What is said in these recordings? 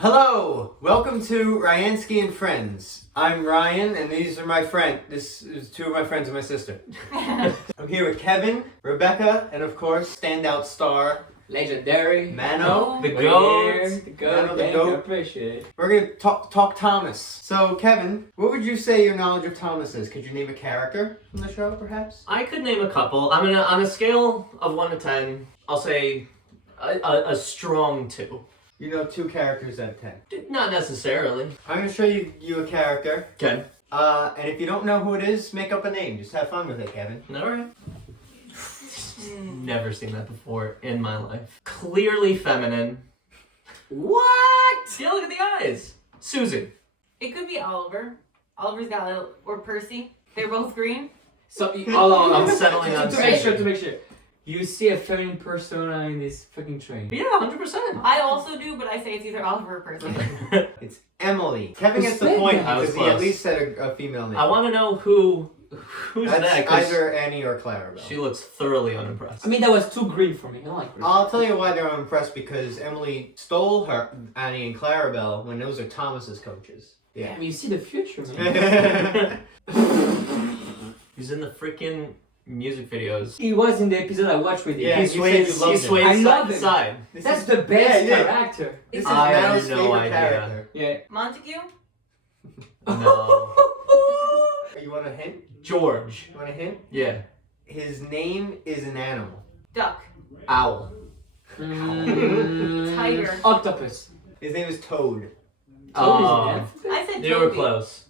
Hello! Welcome to Ryansky and Friends. I'm Ryan, and these are my friends. This is two of my friends and my sister. I'm here with Kevin, Rebecca, and of course, standout star, legendary Mano, the goat. Mano, the goat. Appreciate it. We're gonna talk Thomas. So, Kevin, what would you say your knowledge of Thomas is? Could you name a character from the show, perhaps? I could name a couple. I'm gonna, on a scale of 1 to 10, I'll say a strong 2. You know 2 characters out of 10. Not necessarily. I'm gonna show you a character. Okay. And if you don't know who it is, make up a name. Just have fun with it, Kevin. Alright. Never seen that before in my life. Clearly feminine. What? Yeah, look at the eyes. Susan. It could be Oliver. Oliver's got a little, or Percy. They're both green. So, hold on. I'm settling on to make Susan. sure. You see a feminine persona in this fucking train. Yeah, 100%. I also do, but I say it's either Oliver or Percy. It's Emily. Kevin gets the point I was because he at close. least said a female name. I want to know who's That's that. 'Cause either Annie or Clarabelle. she looks thoroughly unimpressed. I mean, that was too green for me. I don't like green. I'll tell you why they're unimpressed, because Emily stole her Annie and Clarabelle when those are Thomas's coaches. I Yeah. mean, you see the future, man. He's in the freaking music videos. He was in the episode I watched with you. Yeah, He you said sways, you he loved him. sways I side love to him. side. That's the best yeah. character. This is I have Mano's no favorite idea. character. Yeah. Montague? No. You want a hint? George. You want a hint? Yeah. His name is an animal. Duck. Owl. Tiger. Octopus. His name is Toad. I said You were Toby. close.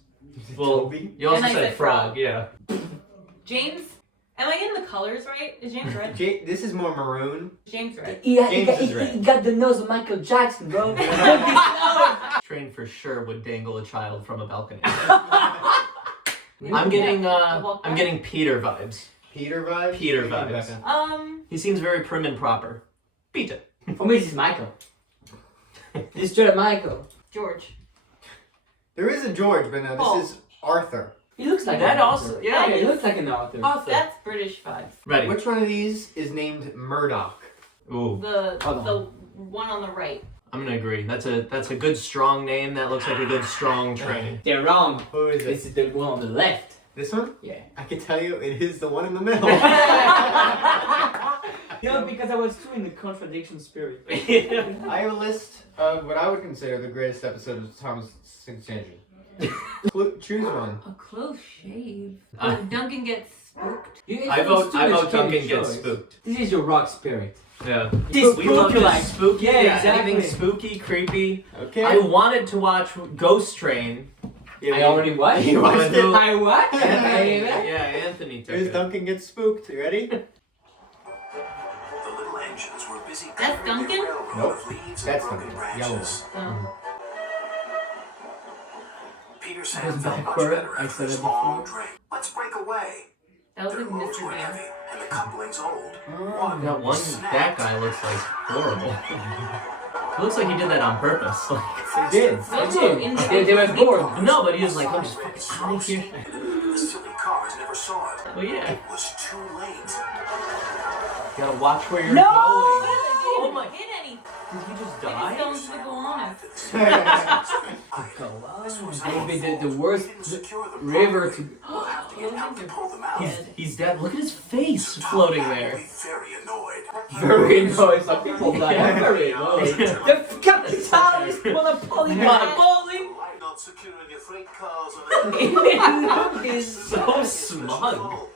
Well, Toby? you also And I said said frog. frog. Yeah. James? Am I getting the colors right? Is James red? This is more maroon. James red. He is red. got the nose of Michael Jackson, bro. Train for sure would dangle a child from a balcony. I'm getting Peter vibes. Peter vibes? Peter What do you think, vibes. Becca? He seems very prim and proper. Peter. For me, this is Michael. This is straight up Michael. George. There is a George, but no, Paul. this is Arthur. He looks like That an also- author. yeah. He looks like an author. That's British vibes. Ready. Which one of these is named Murdoch? Ooh. The one on the right. I'm gonna agree. That's a good strong name. That looks like a good strong train. They're wrong. Who is This it? is the one on the left. This one? Yeah. I can tell you it is the one in the middle. No, because I was too in the contradiction spirit. I have a list of what I would consider the greatest episode of Thomas Extension. Choose one. A close shave. Uh, Duncan gets spooked. I vote Duncan gets spooked. This is your rock spirit. Yeah. This We love spooky, this spooky. Yeah, exactly. Anything spooky, creepy. Okay. I wanted to watch Ghost Train. I already watched You it. watched it? I watched it. Yeah, Anthony took Here's it. Duncan gets spooked. You ready? The little engines were busy That's covering the Duncan? railroad Nope. with leaves That's and broken Duncan. Yellow branches. Oh. Peter was Sam felt much backward. better I after said his it long before. drink. Let's break away. That was Their like loads Mr. were Van. heavy, and the couplings old. That one, that guy looks like horrible. It looks like he did that on purpose. He did. Those They were did. in- They were bored. No, but he was like, I'm just fucking out of here. The silly cars never saw it. Well, yeah. It was too late. You gotta watch where you're No! going. Oh Oh my! my! Hit any? Did he just Maybe die? stones would go on. Maybe the worst Didn't secure the river property. to. We'll have to get help to pull them out. He's dead. Look at his face floating Tom there. will be very annoyed. Very annoyed. Some people die. I'm very annoyed. The capitalist monopoly. Monopoly. Why not securing your freight cars on Look is So smug.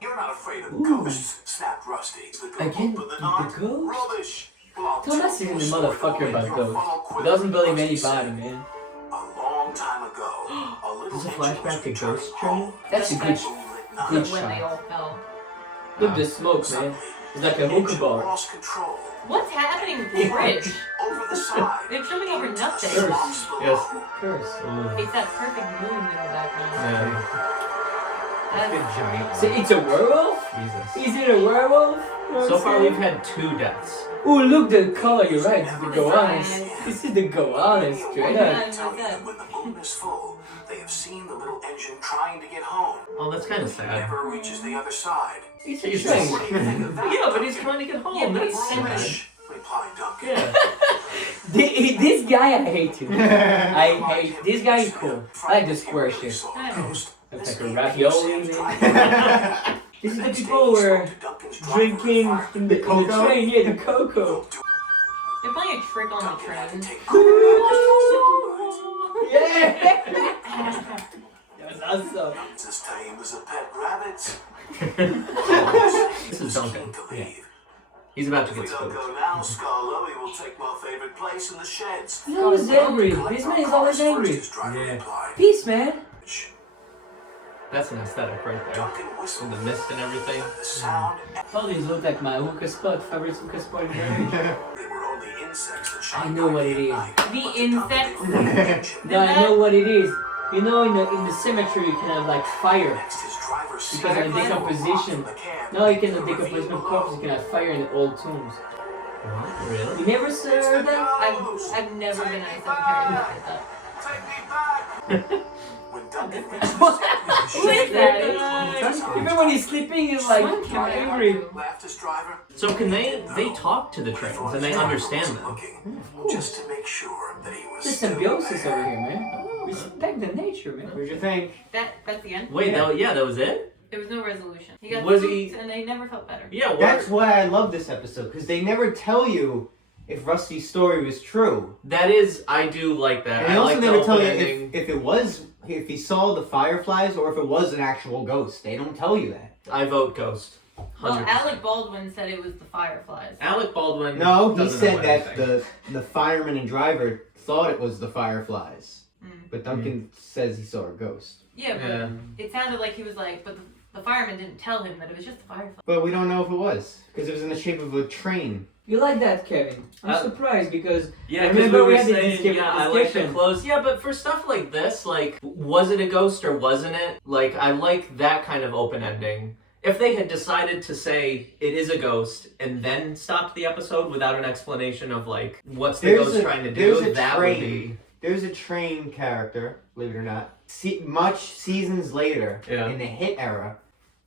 You're not afraid of ghosts, snapped Rusty. Again, Open the knot. ghost? Rubbish. Well, I'll Thomas tell you isn't a the story motherfucker that'll about make your funnel ghosts. He quiver, doesn't believe Rusty anybody, said. man. A long time ago, a little Is this a engine was flashback to returning Ghost Train? home. That's a good, Moonlit good night. When they shot. all fell. Look at the smoke, man. It's like a The hookah engine bar. lost control. What's happening with the bridge? Over the side. They're jumping over nothing. Curse. Rocks below. Yes. Curse. It's that perfect moon in the background. Yeah. That's Good giant. So it's a werewolf? Jesus. Is it a werewolf? So far, we've had 2 deaths. Oh, look the color. You're right. This is the goannas. This is the goannas, straight up. Tell you that when the moon is full, they have seen the little engine trying to get home. Oh, that's kind of He sad. never reaches the other side. It's He's a train. What do you think of that? Yeah, but he's trying to get home. Yeah, but That's he's sad. Foolish, replied Duncan. Yeah. This guy I hate too. I hate this guy is cool. I like the square shit. Saw a ghost. That's like a ravioli. This is the people who were drinking in the train. Yeah, the cocoa. They're playing a trick on the train. Yeah. That was awesome. It's as tame as a pet rabbit. This is Duncan. Yeah. He's about to If we get don't spooked. go now, Scarlowy will take my favorite place in the sheds. He's always angry. This man is always angry. His driver replied, Peace, man. That's an aesthetic right there. Duncan whistled. And the mist and everything. The sound. Police look like my hookah spot, favorite hookah spot in Germany. They were only insects that I shine know what it brightly is. at night. The insects. No, I know what it is. You know, in the cemetery, you can have like fire Next, his driver because of snapped the the decomposition. from the can. No, you can have decomposition of corpses. You can have fire in the old tombs. What? Really? You never saw that? I've never been at a cemetery like that. Take me back. When Duncan reached Who is that? Even when he's sleeping, he's like angry. laughed his driver. So can they talk to the trains and they understand them? Looking, just to make sure that he was There's still symbiosis there. over here, man. Respect the nature, man. What'd you think? That's the end. Wait, that was it? There was no resolution. He got Was spooked he- and they never felt better. Yeah, That's why I love this episode, because they never tell you if Rusty's story was true. that is, I do like that. And they I also like the never tell open you ending. if he saw the fireflies or if it was an actual ghost. They don't tell you that. I vote Ghost. 100%. Well, Alec Baldwin said it was the fireflies. Alec Baldwin. No, he doesn't know said that anything. the fireman and driver thought it was the fireflies. Mm. But Duncan says he saw a ghost. Yeah, but Yeah. it sounded like he was like, but the fireman didn't tell him that it was just the fireflies. But we don't know if it was, because it was in the shape of a train. You like that, Kevin? I'm surprised because Yeah, I because remember we we were had this saying, discussion- yeah, I like the discussion. clothes. Yeah, but for stuff like this, like, was it a ghost or wasn't it? Like, I like that kind of open ending. If they had decided to say it is a ghost and then stopped the episode without an explanation of, like, what's the ghost trying to do, that would be... There's a train character, believe it or not, much seasons later Yeah. in the hit era,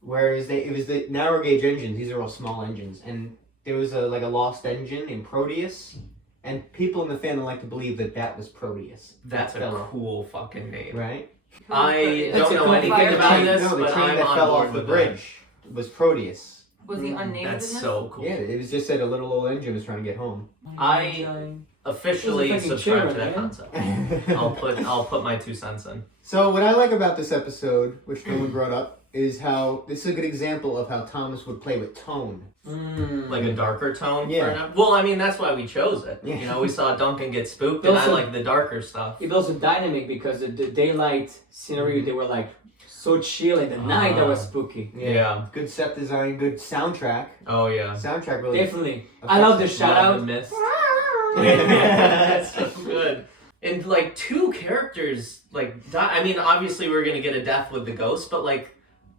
whereas it was the narrow gauge engines. These are all small engines, and there was a lost engine in Proteus, and people in the fandom like to believe that was Proteus. That's a Fella. cool fucking name. Right? I That's don't a know cool anything fire about train. this, No, the but train I'm that on fell board off the with bridge was Proteus. Was he unnamed That's in this? so cool. Yeah, it was just that a little old engine was trying to get home. I officially It was a fucking subscribe to chair, that man. concept. I'll put my 2 cents in. So what I like about this episode, which no one brought up, is how this is a good example of how Thomas would play with tone. Like a darker tone. Yeah. Well, I mean that's why we chose it. Yeah. You know, we saw Duncan get spooked, and I Also- like the darker stuff. It was also dynamic because the daylight scenery, they were like so chill, and the night that was spooky. Yeah. Good set design, good soundtrack. Oh yeah. Soundtrack really. Definitely. I love the shout Love out. the mist. Yeah, that's so good. And like 2 characters like die. I mean, obviously we're gonna get a death with the ghost, but like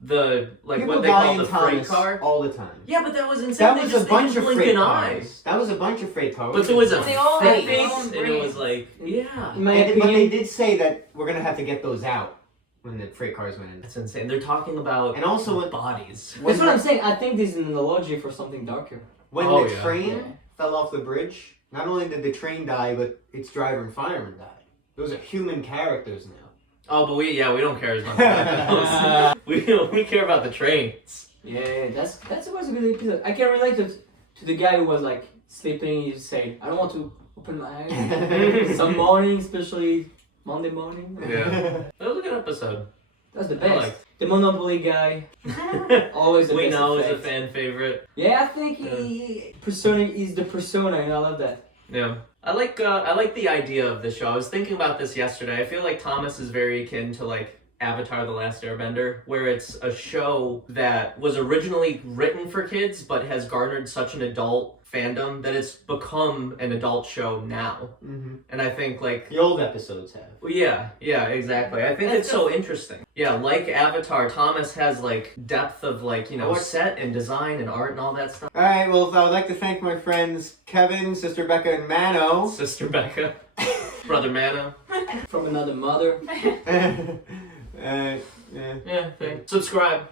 People what they die call in the freight Thomas car. all the time. Yeah, but that was insane. That They was just a bunch they of blink freight an eye. cars. That was a bunch of freight cars. But there was a They all face, had their own and it brains. was like, yeah. In my But they opinion, did say that we're gonna have to get those out when the freight cars went in. That's insane. They're talking about And also when, bodies. that's what I'm saying. I think this is an analogy for something darker. when Oh, the yeah. train Yeah. fell off the bridge, not only did the train die, but its driver and fireman died. Those are human characters now. Oh, but we don't care as much about those. we care about the trains. Yeah, that was a good episode. I can relate to the guy who was like sleeping. He said, "I don't want to open my eyes." Some morning, especially Monday morning. Yeah. That was a good episode. That's the I best. liked. The Monopoly guy, always the We best. know is a effect. fan favorite. Yeah, I think persona is the persona, and I love that. Yeah. I like the idea of this show. I was thinking about this yesterday. I feel like Thomas is very akin to like Avatar: The Last Airbender, where it's a show that was originally written for kids but has garnered such an adult fandom that it's become an adult show now. Mm-hmm. And I think like The old episodes have. well, yeah, exactly. I think That's it's so interesting. Yeah, like Avatar, Thomas has like depth of like, you know, What- set and design and art and all that stuff. All right. Well, I would like to thank my friends Kevin, Sister Becca, and Mano. Sister Becca, Brother Mano. From another mother. Yeah. Yeah, thanks. Subscribe.